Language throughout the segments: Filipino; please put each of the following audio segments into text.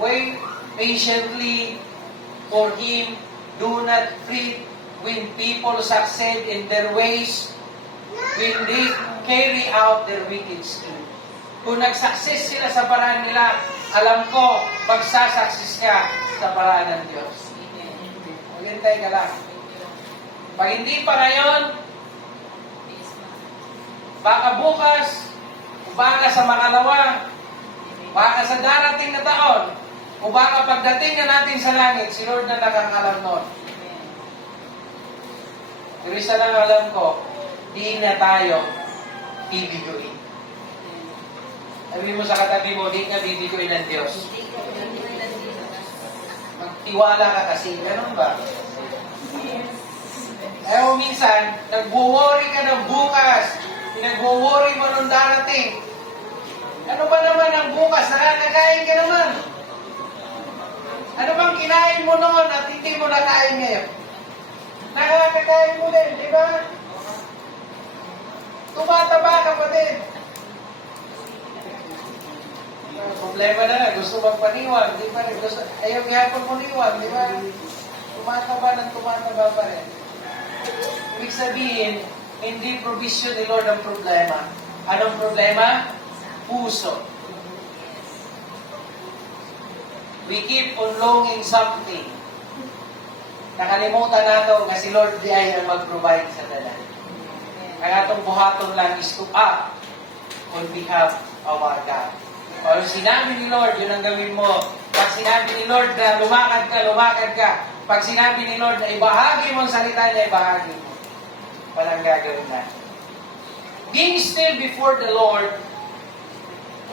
Wait patiently for Him. Do not fret when people succeed in their ways, when they carry out their wicked scheme. Kung nag-success sila sa paraan nila, alam ko, magsasucess ka sa paraan ng Diyos. Maghintay ka lang. Pag hindi pa ngayon, baka bukas, baka sa makalawa, baka sa darating na taon, o baka pagdating na natin sa langit, si Lord na nakakalam nun. Pero isa lang alam ko, di na tayo bibiguin. Sabi mo sa katabi mo, di ka bibiguin ng Diyos. Magtiwala ka kasi, ganun ba? Ayaw minsan, nag-worry ka ng bukas, nag-worry mo nung darating. Ano ba naman ang bukas? Nakakakain ka naman. Ano bang kinain mo noon at hindi mo nakain ngayon? Nakakakain mo din, di ba? Tumataba ka pa din. Problema na, gusto magpaniwag, di ba? Ayaw gihapon mo niwag, di ba? Tumataba pa rin. Ibig sabihin, hindi provision ni Lord ang problema. Anong problema? Puso. We keep on longing something. Nakalimutan nato nga si Lord di ay ang mag-provide sa dalan. Ang atong buhaton lang is to act on behalf of our God. O sinabi ni Lord, yun ang gawin mo. Pag sinabi ni Lord na lumakad ka. Pag sinabi ni Lord na ibahagi mo ang salita niya, ibahagi mo. Walang gagawin na. Being still before the Lord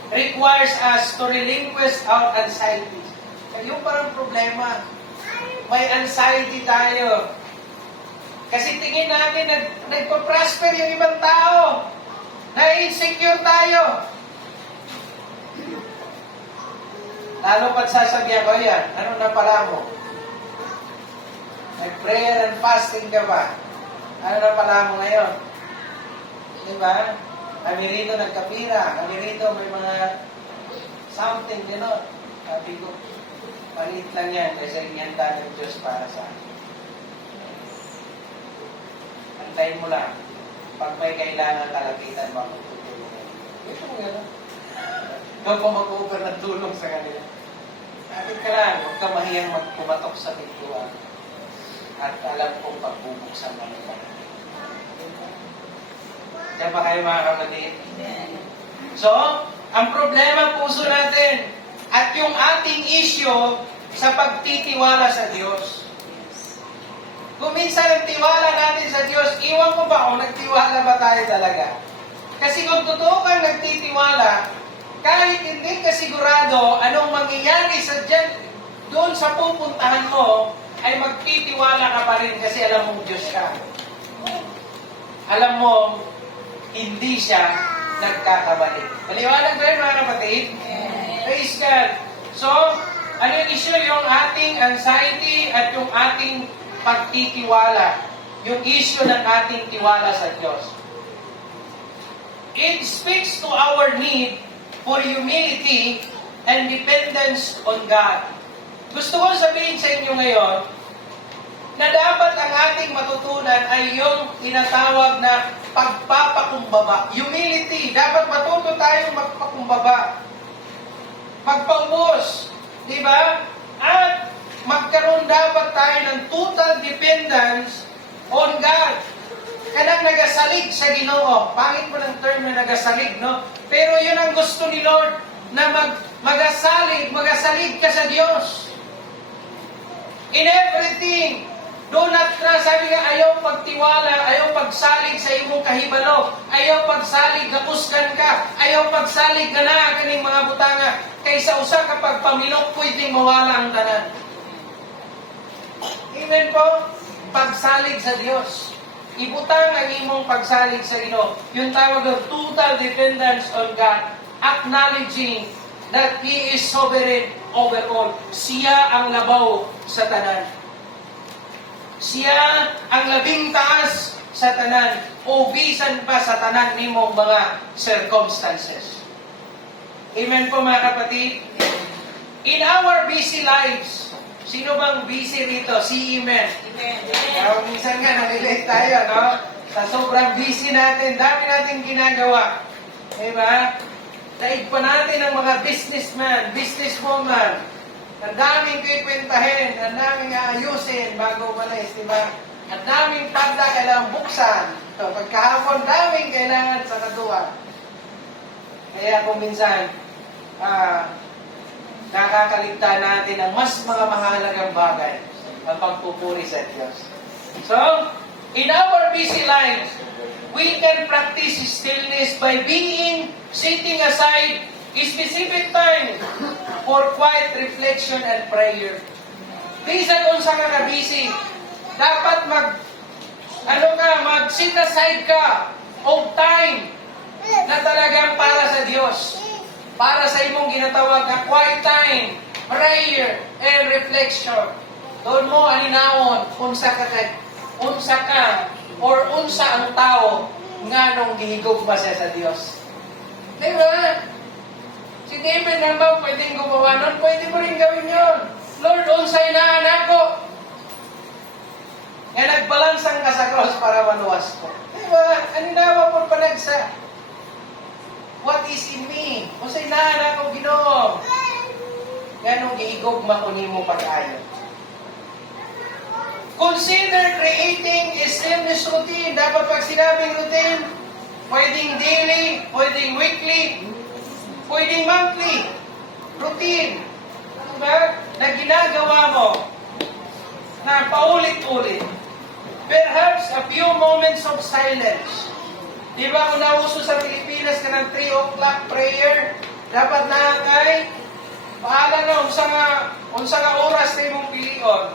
requires us to relinquish our anxieties. Yung parang problema. May anxiety tayo. Kasi tingin natin nagpa-prosper yung ibang tao. Na-insecure tayo. Lalo pa't sasabihan ko yan, ano na pala mo? Nag-prayer and fasting ka ba? Ano na pala mo ngayon? Diba? Kami rito nagkapira, kami rito may mga something, sabi ko, maliit lang yan kasi inihanda ng Diyos para sa akin. Antayin mo lang. Pag may kailangan kalapitan mo, tutulungan. Gusto mo gano'n? Ikaw pa mag-over ng tulong sa kanila. Kapit ka lang, huwag ka mahiyang magpumatok sa pintuan. At alam kong pagbubuksan mo nila. Diyan ba kayo mga kapatid? So, ang problema puso natin at yung ating issue sa pagtitiwala sa Diyos. Kung minsan ang tiwala natin sa Diyos, iwan mo ba kung nagtiwala ba tayo talaga? Kasi kung totoo kang nagtitiwala, kahit hindi ka sigurado anong mangyayari sa dyan, doon sa pupuntahan mo, ay magtitiwala ka pa rin kasi alam mong Diyos ka. Alam mo, hindi siya nagkakamali. Maliwanag ba yun mga kapatid? Praise God. So, ano yung issue? Yung ating anxiety at yung ating pagtitiwala. Yung issue ng ating tiwala sa Diyos. It speaks to our need for humility and dependence on God. Gusto ko sabihin sa inyo ngayon na dapat ang ating matutunan ay yung tinatawag na pagpapakumbaba. Humility. Dapat matuto tayong magpakumbaba. Magpaubos. Di ba? At magkaroon dapat tayo ng total dependence on God. Kanang nagasalig sa Ginoo. Pangit mo ng term na nagasalig, no? Pero yun ang gusto ni Lord, na magasalig ka sa Diyos. In everything, do not trust. Sabi nga, ayaw pagtiwala, ayaw pagsalig sa imong kahibalo, ayaw pagsalig, kapuskan ka, ayaw pagsalig ka na kaning mga butanga, kaysa usa kapag pamilok, pwedeng mawala ang tanan. Amen po? Pagsalig sa Diyos. Ibutang ang imong pagsalig sa Ginoo. Yung tawag ng total dependence on God. Acknowledging that He is sovereign over all. Siya ang labaw sa tanan. Siya ang labing taas sa tanan. O bisan pa sa tanan nimong mga circumstances. Amen po mga kapatid? In our busy lives, sino bang busy rito? Si Amen. Kaya minsan nga, nalilate tayo, no? Sa sobrang busy natin, dami natin ginagawa. Diba? Daig pa natin ang mga businessman, businesswoman. Ang daming kikwentahin, ang daming aayusin bago umalis, diba? Ang daming padla kailangan buksan. So, pagkahapon, daming kailangan sa katuwa. Kaya kung minsan, nakakaligtaan natin ang mas mga mahalagang bagay ang pagpupuri sa Diyos. So, in our busy lives, we can practice stillness by setting aside a specific time for quiet reflection and prayer. Bisan unsa ka busy, dapat mag-set aside ka of time na talagang para sa Diyos. Para sa imong ginatawag na quiet time, prayer, and reflection. Doon mo aninawon unsa ang tao nga nung gihigugma siya sa Diyos. Diba? Si David naman pwedeng gumawa nun, pwede mo rin gawin yun. Lord, unsay na nako. Nga nagbalansang ka sa cross para manuwas ko. Diba? Aninawa po panagsa. What is in me? Unsay na nako Ginoo. Nga nung gihigugma ko nimo pag-ayo. Consider creating a stillness routine. Dapat pag sinabing routine, pwedeng daily, pwedeng weekly, pwedeng monthly. Routine. Diba? Na ginagawa mo na paulit-ulit. Perhaps a few moments of silence. Di ba kung nauso sa Pilipinas ka ng 3 o'clock prayer, dapat na kay paala na unsa nga oras na imong pilion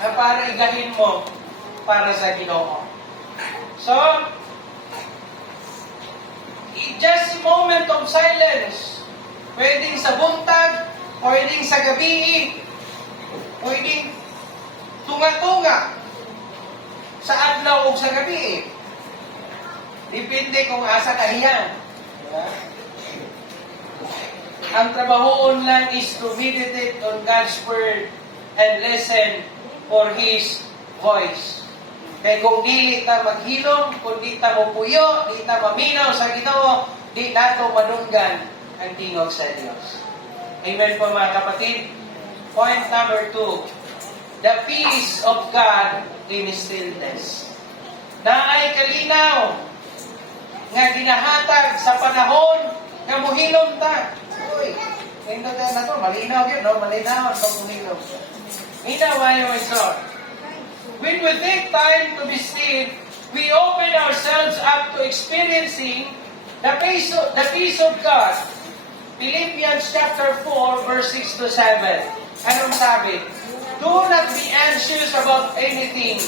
na para igahin mo para sa Ginoo. So, just a moment of silence. Pwedeng sa buntag, pwedeng sa gabi, pwedeng tunga-tunga sa adlaw o sa gabi. Depende kung asa kahiyan. Diba? Ang trabahoon lang is to meditate on God's Word and listen for His voice. Kaya kung di ta maghilom, kung di ta mupuyo, di ta maminaw sa Ginoo, di nato madunggan ang tingog sa Diyos. Amen po mga kapatid. Point number 2. The peace of God in stillness. Naay kalinaw nga ginahatag sa panahon nga muhilom ta. Uy, hindi na to, malinaw yun, no? Malinaw ang pagmuhilom. Minawayo ito. When we take time to be still, we open ourselves up to experiencing the peace of God. Philippians chapter 4, verse 6 to 7. Anong sabi? Do not be anxious about anything,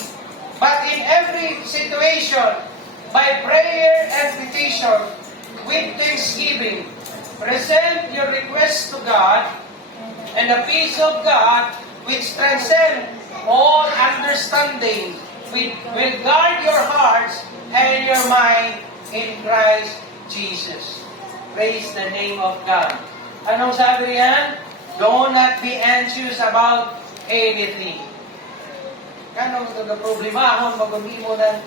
but in every situation, by prayer and petition, with thanksgiving, present your requests to God, and the peace of God, which transcends all understanding, will guard your hearts and your mind in Christ Jesus. Praise the name of God. Anong sabi riyan? Do not be anxious about anything. Kanong problema magumi mo ng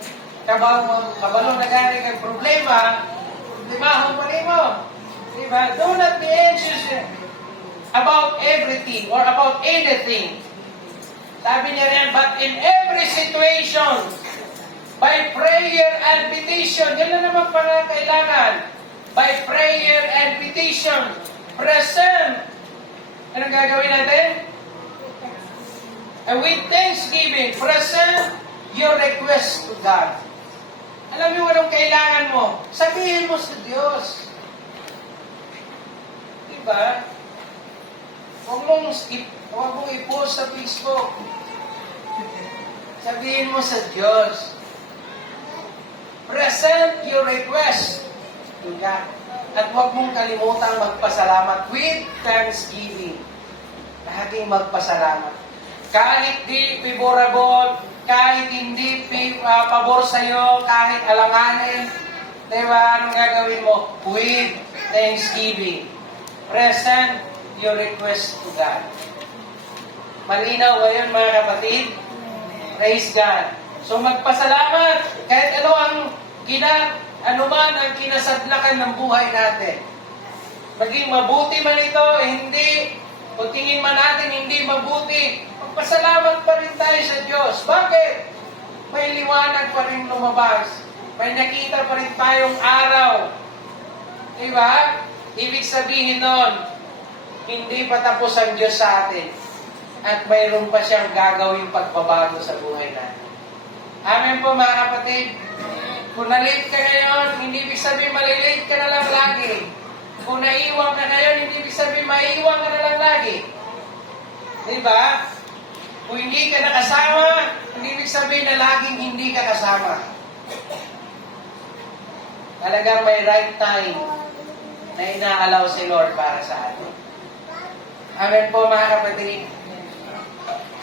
kabalo na gani kag problema pa rin mo. Diba? Do not be anxious about everything or about anything. Sabi niya rin, but in every situation, by prayer and petition, yan na naman pala kailangan. By prayer and petition, present. Anong gagawin natin? And with thanksgiving, present your request to God. Alam niyo anong kailangan mo? Sabihin mo sa Diyos. Diba? Huwag mong i-post sa Facebook. Sabihin mo sa Diyos. Present your request to God. At huwag mong kalimutang magpasalamat with thanksgiving. Laging magpasalamat. Kahit di favorable, kahit hindi pabor sa'yo, kahit alanganin, diba, anong gagawin mo? With thanksgiving. Present your request to God. Malinaw ba yun, mga kapatid? Praise God. So magpasalamat kahit ano man ang kinasadlakan ng buhay natin. Maging mabuti man ito, hindi. Kung tingin man natin hindi mabuti, magpasalamat pa rin tayo sa Diyos. Bakit? May liwanag pa rin lumabas. May nakita pa rin tayong araw. Diba? Ibig sabihin nun, hindi pa tapos ang Diyos sa atin. At mayroon pa siyang gagawing pagbabago sa buhay natin. Amen po, mga kapatid. Kung na-late ka ngayon, hindi ibig sabihin malilate ka na lang lagi. Kung naiwan ka ngayon, hindi ibig sabihin maiiwan ka na lang lagi. Diba? Kung hindi ka nakasama, hindi ibig sabihin na laging hindi ka kasama. Talagang may right time na inaalaw si Lord para sa atin. Amen po, mga kapatid.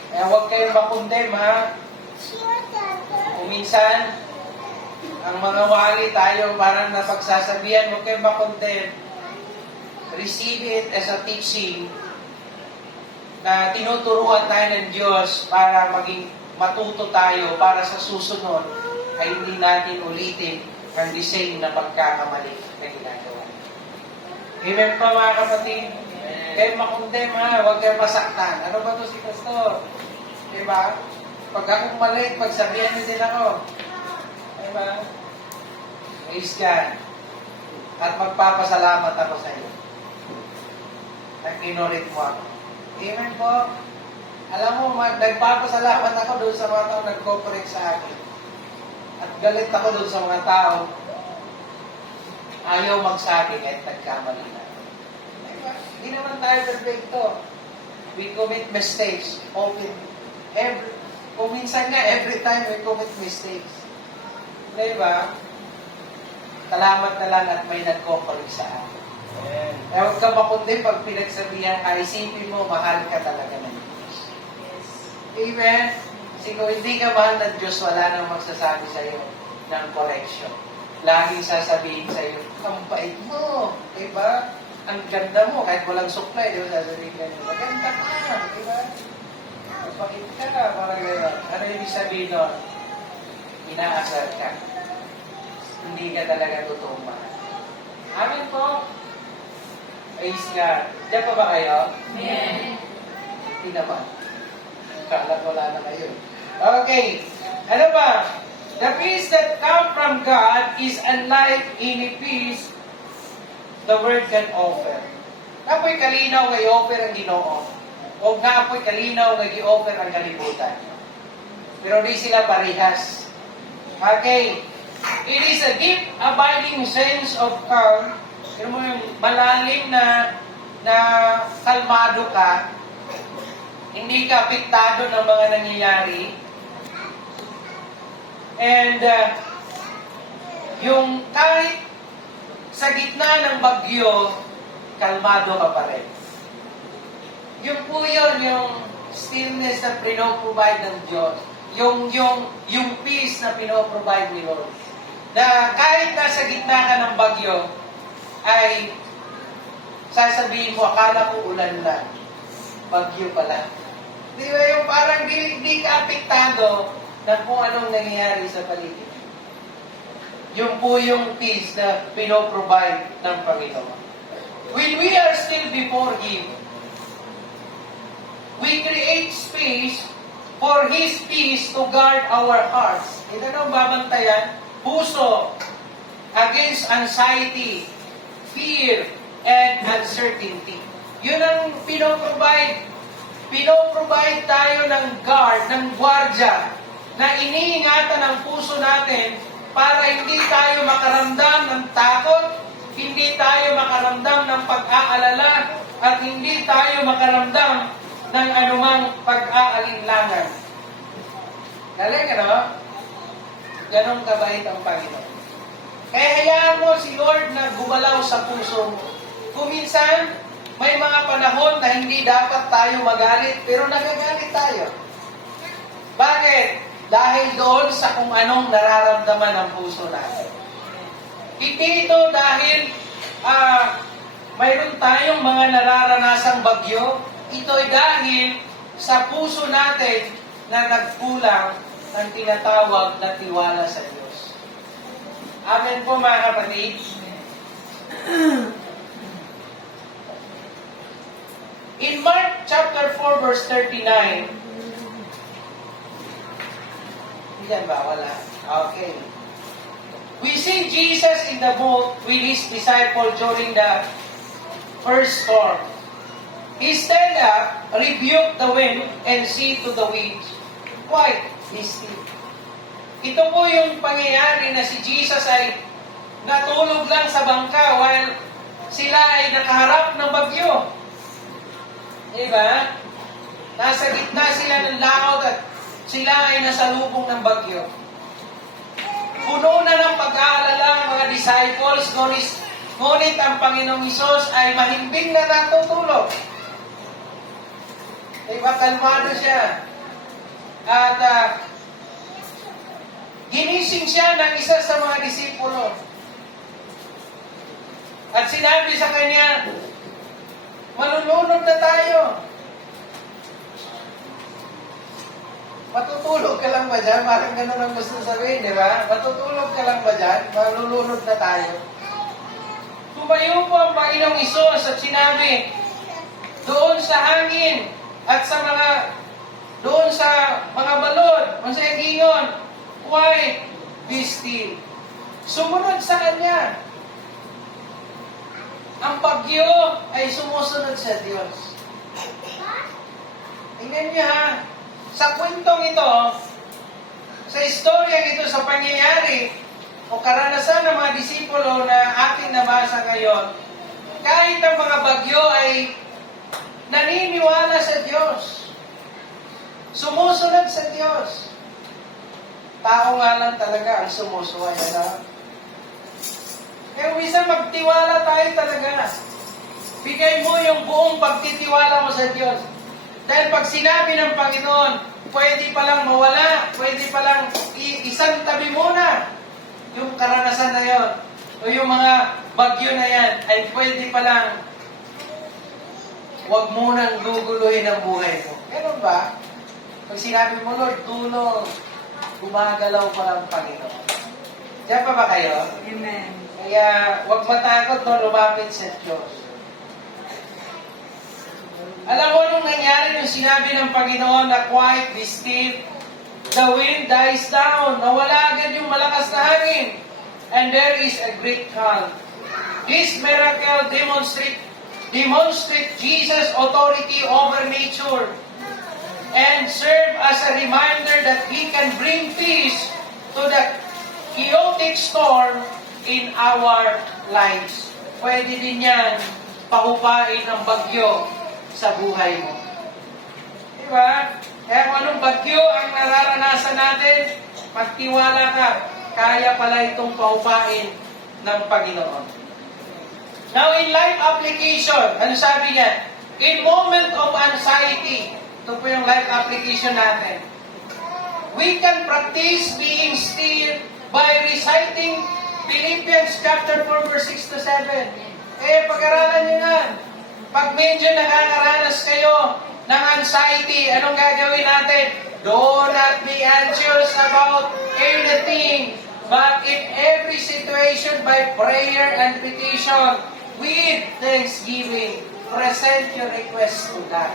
Kaya huwag kayong makundem, ha? Kung minsan, ang mga wali tayo parang napagsasabihan, huwag kayong makundem. Receive it as a teaching na tinuturuan tayo ng Diyos para maging matuto tayo para sa susunod ay hindi natin ulitin ang the same na pagkakamali na ginagawa. Amen pa, mga kapatid. Kayo makundem, ha? Huwag kayong masaktan. Ano ba ito si Pastor? Diba? Pag akong mali, pagsabihan niyo din ako. Diba? Praise God. At magpapasalamat ako sa iyo. At kinurit mo ako. Amen po. Alam mo, nagpapasalamat ako doon sa mga tao nag-cooperate sa akin. At galit ako doon sa mga tao ayaw magsabi kahit nagkamali na. Diba? Hindi naman tayo perfecto. We commit mistakes. Kung minsan nga, every time we commit mistakes. Diba? Salamat na lang at may nag-cooperate sa akin. Eh, huwag ka makundi pag pinagsabihan ka, isipin mo, mahal ka talaga ng Diyos. Yes. Amen? Kasi kung hindi ka mahal ng Diyos, wala nang magsasabi sa iyo ng correction. Laging sasabihin sa iyo, ang bait mo, diba? Ang ganda mo, kahit walang supply, diba? Sasabihin ka niyo, maganda ka, diba? Mapakit ka, parang gano'n. Ano yung sabihin nun? Inaasar ka. Hindi ka talaga totoong mahal. Amen po. Praise God. Diyan pa ba kayo? Amen. Hindi naman. Kala ko wala na kayo. Okay. Ano ba? The peace that comes from God is unlike any peace the world can offer. Napoy kalinaw nga i-offer ang Ginoo. O napoy kalinaw nga i-offer ang kalibutan. Pero di sila parehas. Okay. It is a deep, abiding sense of calm. Pero mo yung malalim na kalmado ka, hindi ka apektado ng mga nangyayari. And yung kahit sa gitna ng bagyo, kalmado ka pa rin. Yung po yun, yung stillness na pinoprovide ng Diyos. Yung peace na pinoprovide ni Lord. Na kahit nasa gitna ka ng bagyo, ay sasabihin mo, akala ko ulan lang. Bagyo pala. Di ba yung parang di ka apektado na kung anong nangyayari sa paligid. Yung po yung peace na pinoprovide ng Panginoon. When we are still before Him, we create space for His peace to guard our hearts. Ito nang babantayan, puso, against anxiety, fear, and uncertainty. Yun ang pinoprovide. Pinoprovide tayo ng guard, ng gwardya, na iniingatan ang puso natin para hindi tayo makaramdam ng takot, hindi tayo makaramdam ng pag-aalala, at hindi tayo makaramdam ng anumang pag-aalinlangan. Galing, ano? Ganon kabait ang Panginoon. Kaya hayaan mo si Lord na gumalaw sa puso mo. Kung minsan, may mga panahon na hindi dapat tayo magalit, pero nagagalit tayo. Bakit? Dahil doon sa kung anong nararamdaman ng puso natin. Hindi ito dahil mayroon tayong mga nararanasang bagyo, ito'y dahil sa puso natin na nagkulang ng tinatawag na tiwala sa Diyos. Amen po mga kapatid. In Mark chapter 4 verse 39, yan ba? Wala. Okay. We see Jesus in the boat with his disciple during the first storm. He stand up, rebuked the wind, and said to the winds, "Quiet, be still." Ito po yung pangyayari na si Jesus ay natulog lang sa bangka while sila ay nakaharap ng bagyo. Diba? Nasa gitna sila ng laot at sila ay nasalubong ng bagyo. Puno na ng pag-aalala ang mga disciples, ngunit ang Panginoong Hesus ay mahimbing na natutulog. Diba? Kalmado siya. At ginising siya ng isa sa mga disipulo. At sinabi sa kanya, "Malulunod na tayo." Matutulog ka lang ba dyan? Parang ganun ang gusto sabihin, di ba? Matutulog ka lang ba dyan? Malulunod na tayo. Tumayo po ang Panginoong Hesus at sinabi, doon sa hangin at sa doon sa mga balod, sa gingon, "Quiet, be still." Sumunod sa Kanya. Ang bagyo ay sumusunod sa Diyos. Tingnan niyo ha, sa kwentong ito, sa istorya ito, sa pangyayari, o karanasan ng mga disipulo na ating nabasa ngayon, kahit ang mga bagyo ay naniniwala sa Diyos. Sumusunod sa Diyos. Tao nga lang talaga ang sumusuway. Kaya minsan magtiwala tayo talaga. Bigay mo yung buong pagtitiwala mo sa Diyos. Dahil pag sinabi ng Panginoon, pwede palang mawala, pwede palang isang tabi muna yung karanasan na yon, o yung mga bagyo na yan, ay pwede palang huwag mo nang guguluhin ang buhay mo. Ganun ba? Pag sinabi mo, "Lord, tulong," gumagalaw pa lang Panginoon. Diyan pa ba kayo? Amen. Kaya huwag matakot no, lumapit sa Diyos. Alam mo nung nangyari nung sinabi ng Panginoon na "Quiet, be still," the wind dies down. Nawala agad yung malakas na hangin. And there is a great calm. This miracle demonstrate Jesus' authority over nature and serve as a reminder that He can bring peace to the chaotic storm in our lives. Pwede din yan pahupain ng bagyo sa buhay mo. Diba? Kaya kung anong bagyo ang nararanasan natin, magtiwala ka, kaya pala itong paupain ng Panginoon. Now, in life application, ano sabi niya? In moment of anxiety, ito po yung life application natin. We can practice being still by reciting Philippians chapter 4, verse 6 to 7. Pag-aralan nyo na. Pag medyo nakakaranas kayo ng anxiety, anong gagawin natin? Do not be anxious about anything, but in every situation by prayer and petition, with thanksgiving, present your requests to God.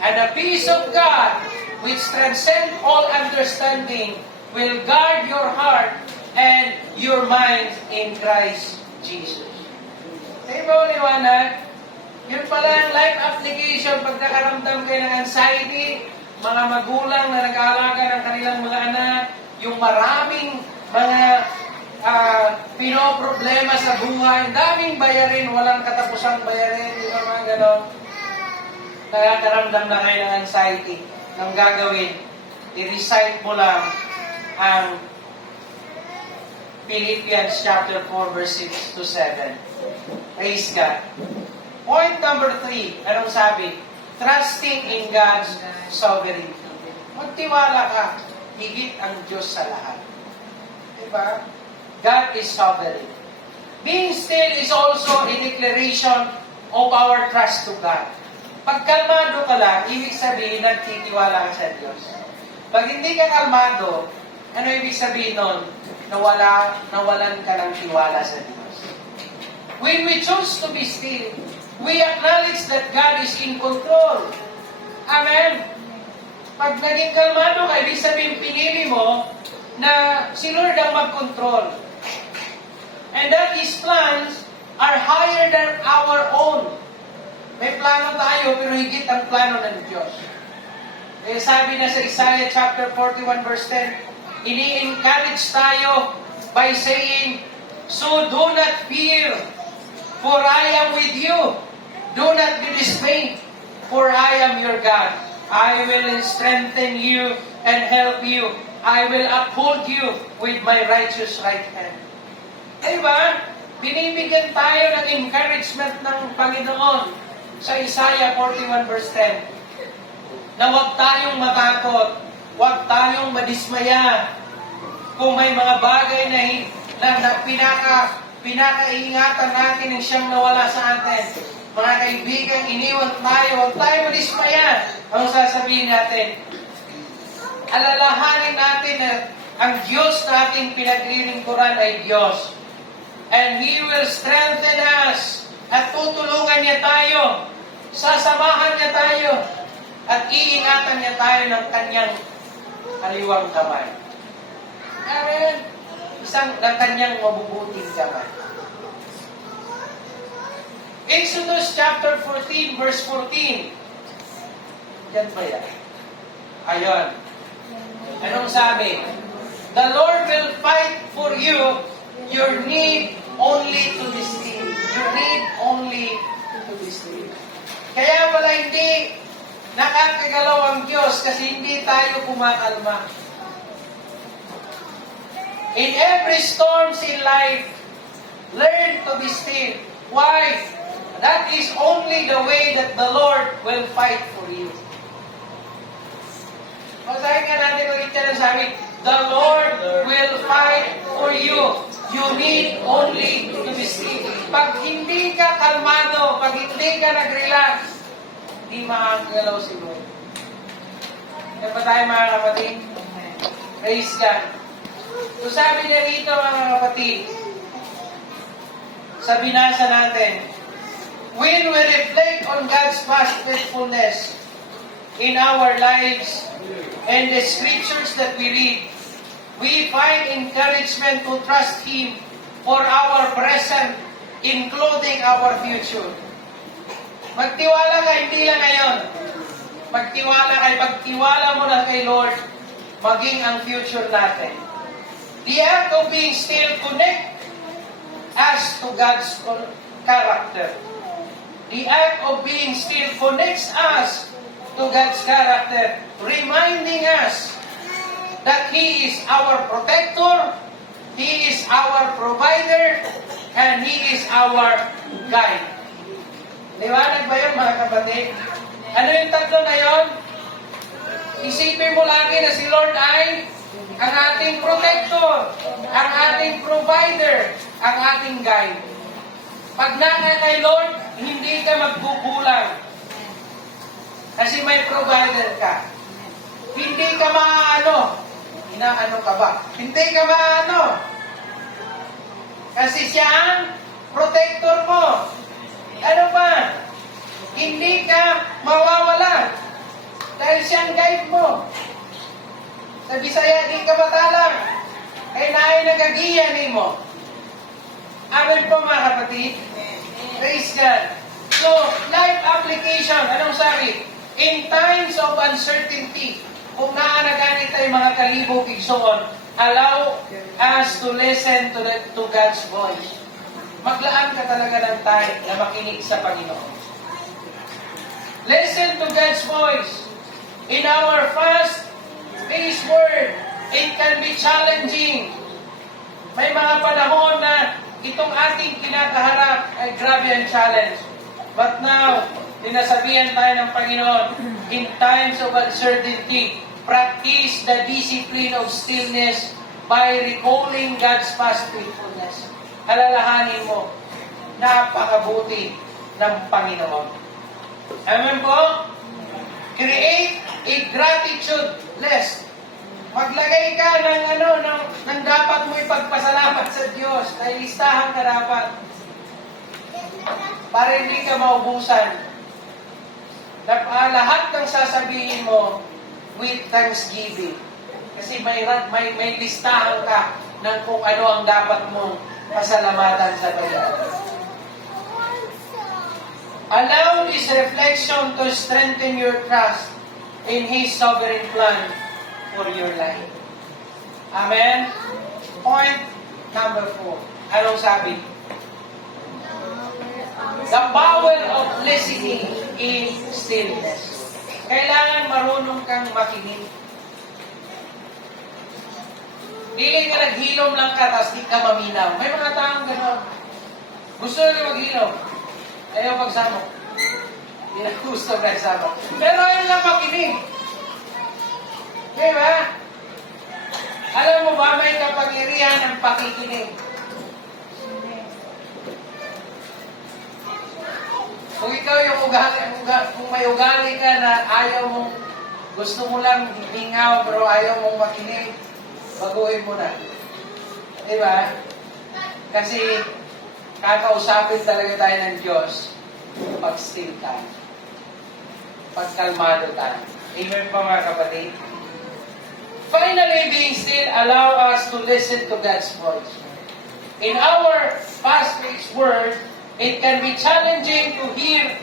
And the peace of God, which transcends all understanding, will guard your heart and your mind in Christ Jesus. Say ba liwanag? Yun pala ang life application pag nakaramdam kayo ng anxiety, mga magulang na nag-aalaga ng kanilang mga anak, yung maraming mga pinoproblema sa buhay, daming bayarin, walang katapusang bayarin, di ba mga gano'n? Nakakaramdam na kayo ng anxiety, ng gagawin, i-recite mo lang ang Philippians chapter 4 verse 6 to 7. Praise God. Point number 3, anong sabi? Trusting in God's sovereignty. Magtiwala ka, higit ang Diyos sa lahat. Diba? God is sovereign. Being still is also a declaration of our trust to God. Pag kalmado ka lang, ibig sabihin, nagtitiwala ka sa Diyos. Pag hindi ka kalmado, ano ibig sabihin nun? Nawalan ka ng tiwala sa Diyos. When we choose to be still, we acknowledge that God is in control. Amen? Pag naging kalmado ka, ibig sabihin, pinili mo na si Lord ang mag-control. And that His plans are higher than our own. May plano tayo, pero higit ang plano ng Diyos. Eh, sabi na sa Isaiah chapter 41 verse 10, ini-encourage tayo by saying, so do not fear, for I am with you. Do not be dismayed, for I am your God. I will strengthen you and help you. I will uphold you with my righteous right hand. Diba? Binibigyan tayo ng encouragement ng Panginoon sa Isaiah 41 verse 10 na huwag tayong matakot, huwag tayong madismaya kung may mga bagay na pinakaingatan natin ng siyang nawala sa atin. Mga kaibigan, iniwan tayo, huwag tayong madismaya. Ang sasabihin natin, alalahanin natin na ang Diyos nating pinaglilingkuran ay Diyos. And He will strengthen us. At tutulungan niya tayo. Sasamahan niya tayo. At iingatan niya tayo ng kanyang kaliwang kamay. Amen. Ng kanyang mabubuting kamay. Exodus chapter 14 verse 14. Yan ba yan? Ayon. Anong sabi? The Lord will fight for you. You need only to be still. You need only to be still. Kaya pala hindi nakakagalaw ang Diyos kasi hindi tayo kumakalma. In every storms in life, learn to be still. Why? That is only the way that the Lord will fight for you. Basahin nga natin ulit yan ang sabi, the Lord will fight for you. You need only to be still. Pag hindi ka kalmado, pag hindi ka nag-relax, hindi makakagalaw si Lord. Kaya pa tayo mga kapatid? Praise God. So sabi niya rito mga kapatid, sa binasa natin, when we reflect on God's past faithfulness in our lives and the scriptures that we read, we find encouragement to trust Him for our present, including our future. Magtiwala ka, hindi lang ngayon. Pagtiwala mo na kay Lord, maging ang future natin. The act of being still connect us to God's character. The act of being still connects us to God's character, reminding us that He is our protector, He is our provider, and He is our guide. Liwanag ba yun mga kapatid? Ano yung tatlo na yun? Isipin mo lagi na si Lord ay ang ating protector, ang ating provider, ang ating guide. Pag nana kay Lord, hindi ka magkukulang. Kasi may provider ka. Hindi ka maano. Inaano ka ba? Hindi ka maano. Kasi siya ang protector mo. Ano pa? Hindi ka mawawala. Dahil siya ang guide mo. Sa Bisaya, di ka matalang. Ay naay nagagiyan mo. Amen po mga kapatid. Praise God. So, life application. Anong sabi? In times of uncertainty, kung naanaganit tayo mga kalibog igsoon, allow us to listen to God's voice. Maglaan ka talaga ng time na makinig sa Panginoon. Listen to God's voice. In our fast-paced world, it can be challenging. May mga panahon na itong ating kinakaharap ay grabe ang challenge. But now, dinasabihan tayo ng Panginoon, in times of uncertainty, practice the discipline of stillness by recalling God's past faithfulness. alalahanin mo, napakabuti ng Panginoon. Amen po? Create a gratitude list. Maglagay ka ng dapat mo ipagpasalamat sa Diyos. Dahil listahan ka dapat. Para hindi ka maubusan. Lahat ng sasabihin mo with thanksgiving. Kasi may listahan ka ng kung ano ang dapat mong pasalamatan sa Panginoon. Allow this reflection to strengthen your trust in His sovereign plan for your life. Amen? Point number 4. Anong sabi? The power of listening in stillness. Kailangan marunong kang makinig. Dili ka naghilom lang ka, tapos di ka maminaw. May mga taong gano'n. Gusto nila maghilom. Ayaw magsamok. Hindi na gusto na samok. Pero ayaw lang makinig. Diba? Alam mo ba, may kapangyarihan ng pakikinig. Kung ikaw yung kung may ugali ka na ayaw mong, gusto mo lang hingaw, pero ayaw mong makinig, baguhin mo na. Diba? Kasi, kakausapin talaga tayo ng Diyos pag still tayo. Pag kalmado tayo. Amen pa mga kapatid? Finally, being still, allow us to listen to God's voice. In our fast-paced world, it can be challenging to hear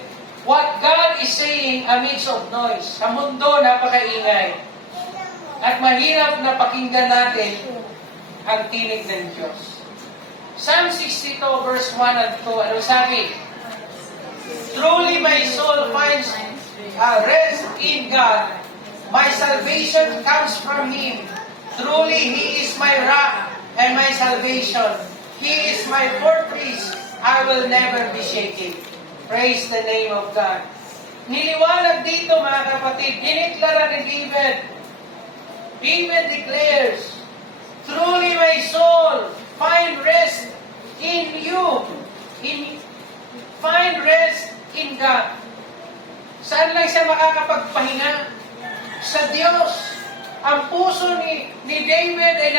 what God is saying amidst of noise. Sa mundo, napakaingay. At mahirap na pakinggan natin ang tinig ng Diyos. Psalm 62 verse 1 and 2, ano sabi? Truly my soul finds rest in God. My salvation comes from Him. Truly He is my rock and my salvation. He is my fortress. I will never be shaken. Praise the name of God. Niliwanag dito mga kapatid, diniklara ni David. David declares, truly my soul find rest in you. Find rest in God. Saan lang siya makakapagpahinga? Sa Diyos. Ang puso ni David ay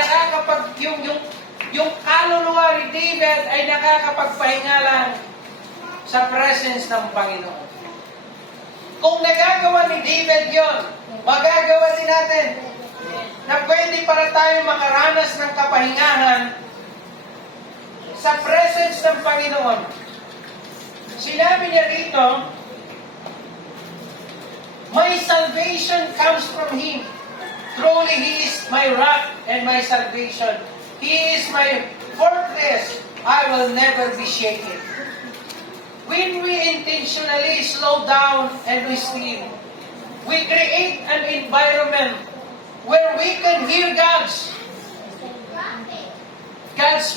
yung kaluluwa ni David ay nakakapagpahinga lang sa presence ng Panginoon. Kung nagagawa ni David yon, magagawa din natin na pwede para tayo makaranas ng kapahingahan sa presence ng Panginoon. Sinabi niya rito, my salvation comes from Him. Truly, He is my rock and my salvation. He is my fortress. I will never be shaken. When we intentionally slow down and we sleep, we create an environment where we can hear God's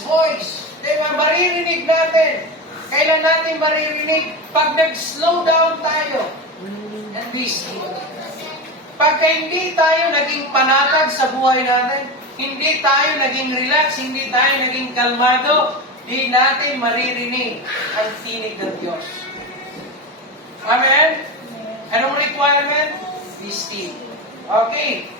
voice. Diba? Maririnig natin. Kailan natin maririnig? Pag nag-slow down tayo and be still. Pagka hindi tayo naging panatag sa buhay natin, hindi tayo naging relax, hindi tayo naging kalmado, di natin maririnig ang tinig ng Diyos. Amen? Anong requirement? Be still. Okay.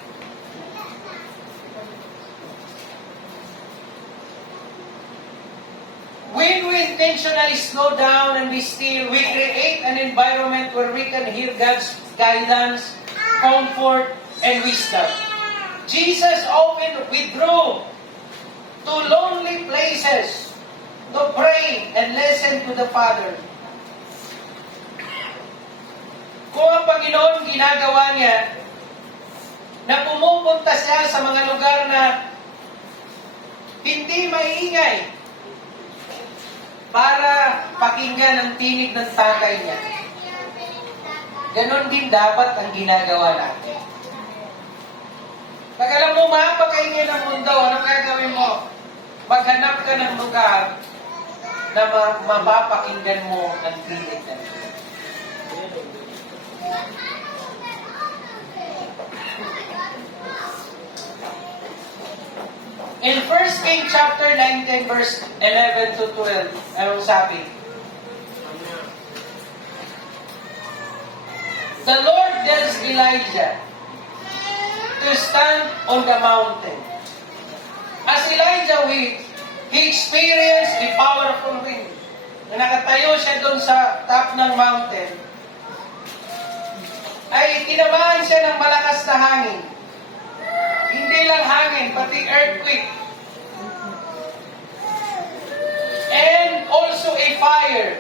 When we intentionally slow down and be still, we create an environment where we can hear God's guidance, comfort, and wisdom. Jesus often withdrew to lonely places to pray and listen to the Father. Kung ang Panginoon ginagawa niya, na pumupunta siya sa mga lugar na hindi maingay para pakinggan ang tinig ng tatay niya. Ganon din dapat ang ginagawa natin. Pag alam mo, mapakaingay ng mundo, anong gagawin mo? Maghanap ka ng lugar na mapapakinggan mo ang tinig ng Diyos. In 1 Kings chapter 19 verse 11 to 12. Anong sabi? The Lord tells Elijah to stand on the mountain. As Elijah went, he experienced a powerful wind. Nakatayo siya doon sa top ng mountain, ay tinamaan siya ng malakas na hangin. Hindi lang hangin, pati earthquake. And also a fire.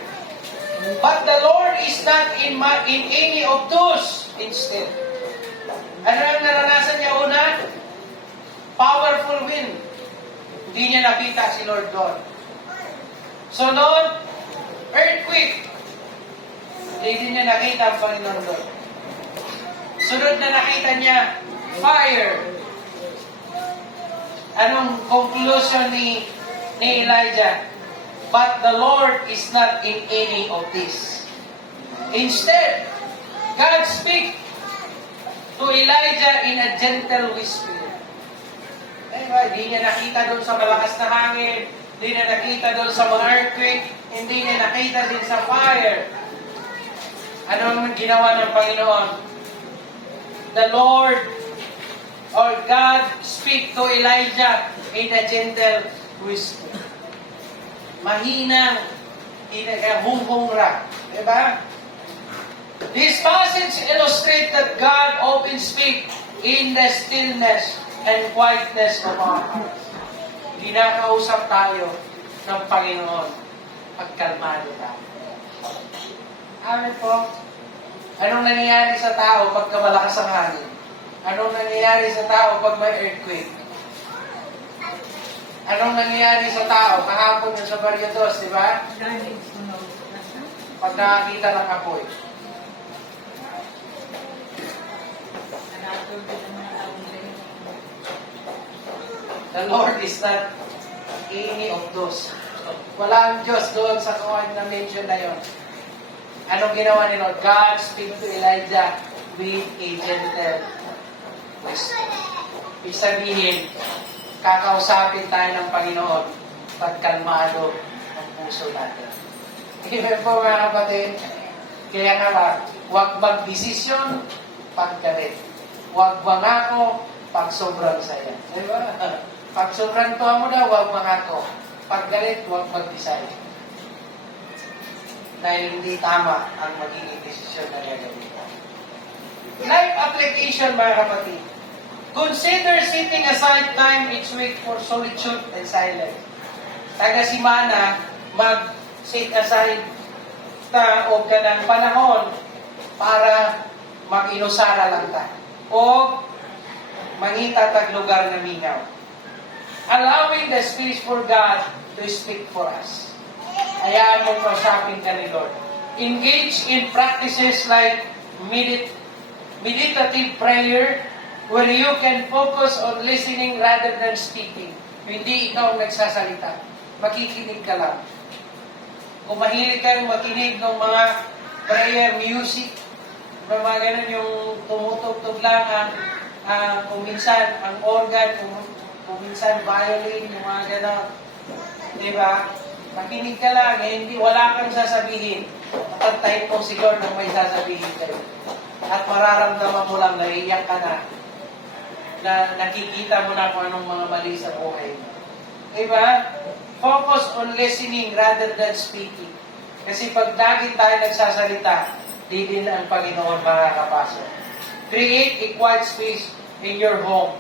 But the Lord is not in any of those instead. Ano ang naranasan niya una? Powerful wind. Hindi niya nakita si Lord doon. Sunod, earthquake. Hindi din niya nakita ang Panginoon doon. Sunod na nakita niya, fire. Anong conclusion ni Elijah? But the Lord is not in any of this. Instead, God speak to Elijah in a gentle whisper. Hindi niya nakita doon sa malakas na hangin, hindi niya nakita doon sa mga earthquake, hindi niya nakita din sa fire. Ano ang ginawa ng Panginoon? The Lord or God speak to Elijah in a gentle whisper. Mahinang, hung-hungra. Diba? This passage illustrates that God often speaks in the stillness and quietness of our hearts. Kinakausap tayo ng Panginoon pag kalmado tayo. Amen po. Anong nangyayari sa tao pagka malakas ang hangin? Anong nangyayari sa tao pag may earthquake? Anong nangyayari sa tao? Kahapon yung sa Barriados, di ba? Pag nakakita ng apoy. The Lord is not any of those. Wala ang Diyos doon sa kawan na mention na yun. Anong ginawa ni Lord? God speak to Elijah with a gentle whisper. Ibig sabihin, kakausapin tayo ng Panginoon pag kalmado ang puso natin. Amen po mga kapatid. Kaya nga ba, huwag mag-desisyon pag galit. Huwag mangako pag sobrang saya. Diba? Pag sobrang tuwa mo na, huwag mangako. Pag galit, huwag mag-decide. Dahil hindi tama ang magiging desisyon na gagawin. Life application mga kapatid. Consider setting aside time each week for solitude and silence. Taga-simana, mag-set aside o ka ng panahon para mag-inusara lang ta. O mangita tag lugar na minaw. Allowing the space for God to speak for us. Hayaan mo kausapin ka ni Lord. Engage in practices like meditative prayer, where you can focus on listening rather than speaking. Hindi ikaw nagsasalita. Makikinig ka lang. Kung mahilig kang makinig ng mga prayer music, mga ganun yung tumutugtog lang kung minsan ang organ, kung minsan violin, yung mga ganun. Diba? Makinig ka lang, hindi, wala kang sasabihin. Matantahin mo siguro nang may sasabihin kayo. At mararamdaman mo lang, naiiyak ka na nakikita mo na kung anong mga mali sa buhay mo. Diba? Focus on listening rather than speaking. Kasi pag lagi tayo nagsasalita, di din ang Panginoon makakapasok. Create a quiet space in your home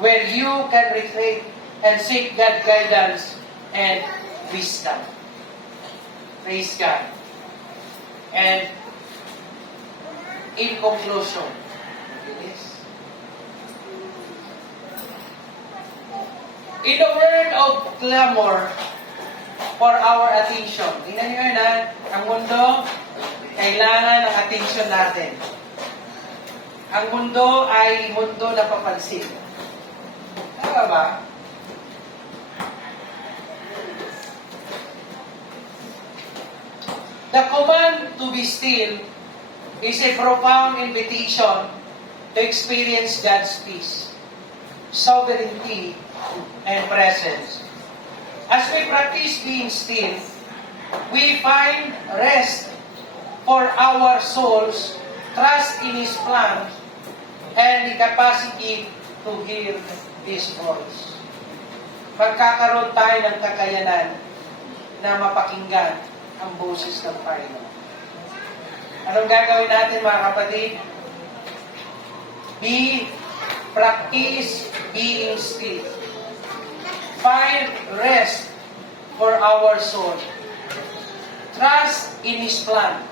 where you can reflect and seek God's guidance and wisdom. Praise God. And in conclusion, in the world of clamor for our attention. Tingnan nyo yun ang mundo, kailangan ng attention natin. Ang mundo ay mundo na papansin. Tama ba? The command to be still is a profound invitation to experience God's peace, sovereignty, and presence. As we practice being still, we find rest for our souls, trust in His plan, and the capacity to hear His voice. Magkakaroon tayo ng kakayanan na mapakinggan ang boses ng Panginoon. Anong gagawin natin, mga kapatid? Practice being still. Find rest for our soul. Trust in His plan.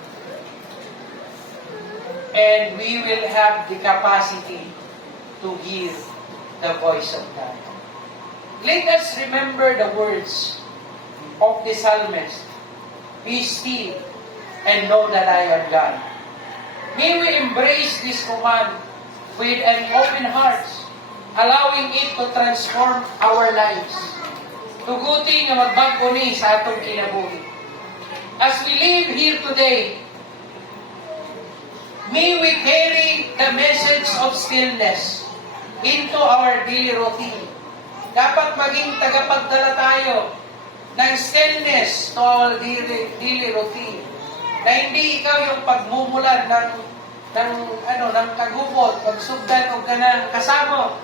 And we will have the capacity to hear the voice of God. Let us remember the words of the psalmist. Be still and know that I am God. May we embrace this command with an open heart, allowing it to transform our lives. Tugutin na magbago ni sa atong kinabuhi. As we live here today, may we carry the message of stillness into our daily routine. Dapat maging tagapagdala tayo ng stillness to our daily routine. Na hindi ikaw yung pagmumulan ng kagubot, pagsugdan o kanang kasamo.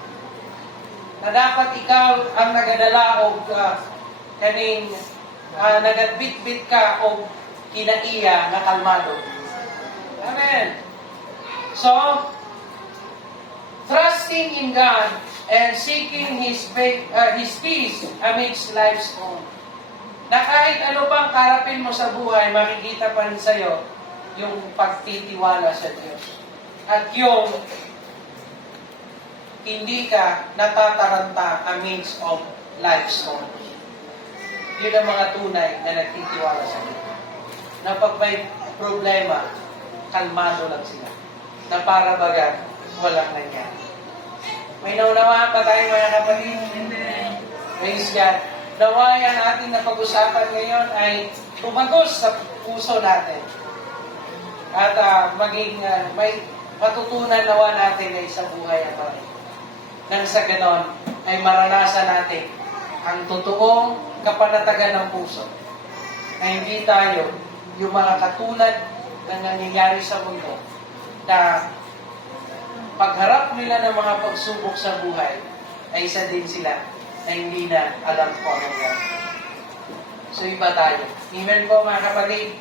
Na dapat ikaw ang nagadala o kaning nagadbit-bit ka o kinaiya na kalmado. Amen. So, trusting in God and seeking His peace amidst life's storm. Na kahit ano pang karapin mo sa buhay, makikita pa rin sa'yo yung pagtitiwala sa Diyos. At yung hindi ka natataranta amidst of life's storm. Yun ang mga tunay na nagtitiwala sa Diyos. Na pag may problema, kalmado lang sila. Na para baga, walang nangyari. May naunawaan pa tayo, mga kapatid? Praise God. Naway ang ating napag-usapan ngayon ay tumagos sa puso natin. At maging may matutunan nawa natin ay sa buhay ito. Nang sa ganon ay maranasan natin ang totoong kapanatagan ng puso. Na hindi tayo yung mga katulad na nangyayari sa mundo na pagharap nila ng mga pagsubok sa buhay ay isa din sila na hindi na alam ko ano yan. So iba tayo. Amen po mga kapatid,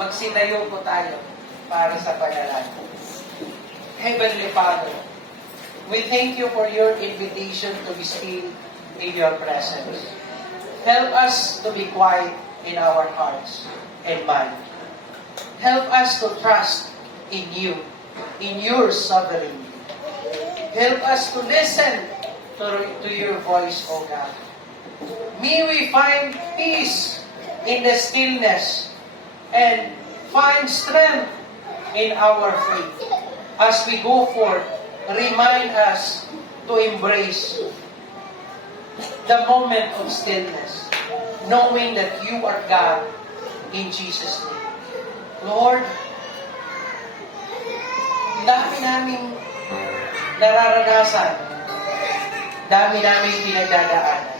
magsitayo po tayo para sa panalangin. Heavenly Father, we thank you for your invitation to be still in your presence. Help us to be quiet in our hearts and mind. Help us to trust in you, in your sovereignty. Help us to listen to your voice, O God. May we find peace in the stillness and find strength in our faith. As we go forth, remind us to embrace the moment of stillness, knowing that you are God in Jesus' name. Lord, dami naming nararanasan, dami namin pinagdadaanan.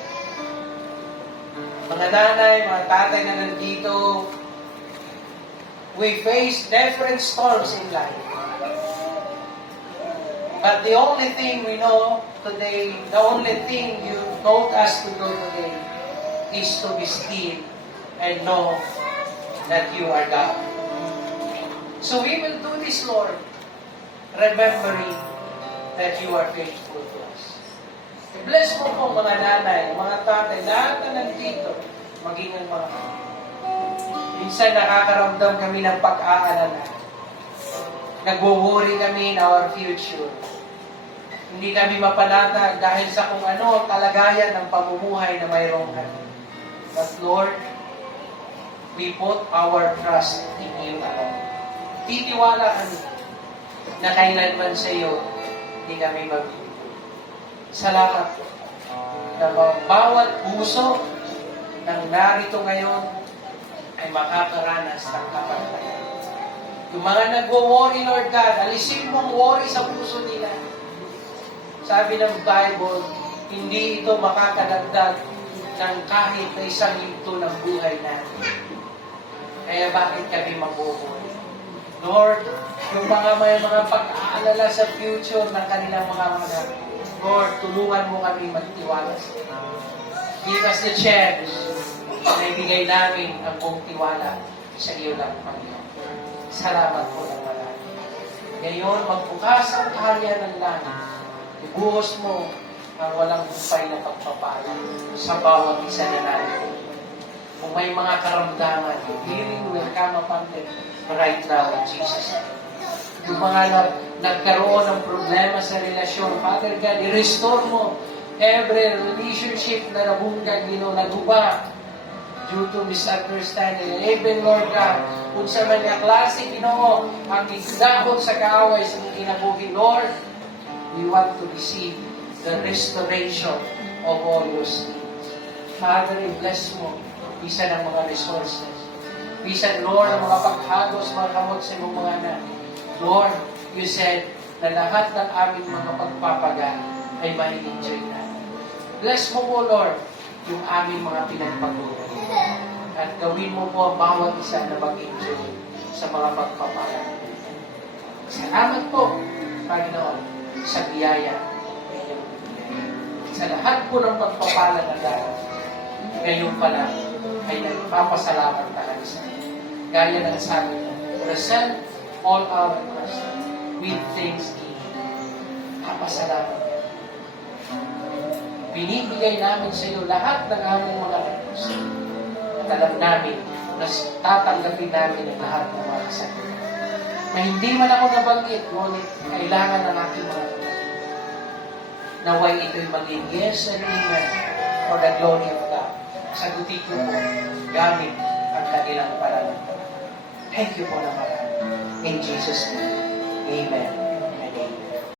Mga nanay, mga tatay na nandito, we face different storms in life. But the only thing we know today, the only thing you told us to do today is to be still and know that you are God. So we will do this, Lord, remembering that you are faithful to us. Bless mo po mga nanay, mga tatay, lahat na nandito, maging ang mga minsan nakakaramdam kami ng pag-aalala. Nagwo-worry kami in our future. Hindi kami mapanatag dahil sa kung ano kalagayan ng pamumuhay na mayroong kami. But Lord, we put our trust in you alone. Titiwala kami na kailanman sa iyo hindi kami magbibigay. Salamat po na bawat puso ng narito ngayon ay makakaranas ng kapatayan. Yung mga nagwo-worry, Lord God, alisin mong worry sa puso nila. Sabi ng Bible, hindi ito makakadagdag ng kahit na isang yugto ng buhay natin. Kaya bakit kami mabubuhay? Lord, yung may mga pag-aalala sa future ng kanilang mga anak, Lord, tulungan mo kami magtiwala sa iyo. Give us the chance na ibigay namin ang buong tiwala sa iyo lang, Panginoon. Salamat po ng marami. Ngayon, magbukas ang karya ng langit. Ibuhos mo ang walang humpay na pagpapala sa bawat isa na natin. Kung may mga karamdaman, healing will come upon them right now in Jesus' name. Yung mga nagkaroon ng problema sa relasyon, Father God, i-restore mo every relationship na nabungkag, naguba due to misunderstanding. And even, Lord God, kung sa mga klase, Ginoo, ang igdahon sa kaaway sa mga kinabuhi, Lord, we want to receive the restoration of all those things. Father, i-bless mo isa ng mga resources. Bisan, Lord, ang mga paghagos, mga kamot sa iyong mga anak. Lord, you said na lahat ng aming mga pagpapagal ay ma-enjoy natin. Bless mo po, Lord, yung aming mga pinagpagulan. At gawin mo po ang bawat isa na mag-enjoy sa mga pagpapagal. Salamat po, Panginoon, sa biyaya. Sa lahat po ng pagpapala na dahil, ngayon pala ay nagpapasalamat tayo sa iyo. Gaya ng sabi niya, present all our requests with thanksgiving. Kapasalamat. Binibigay namin sa iyo lahat ng aming mga requests. At alam namin na tatanggapin namin ang lahat ng mga kasagutan. Na hindi man ako nabanggit, ngunit kailangan ng aking mga naway ito'y maging yes and amen for the glory of God. Sagutin ko po gamit ang kanilang pananampalataya. Thank you po na marami. In Jesus' name, amen.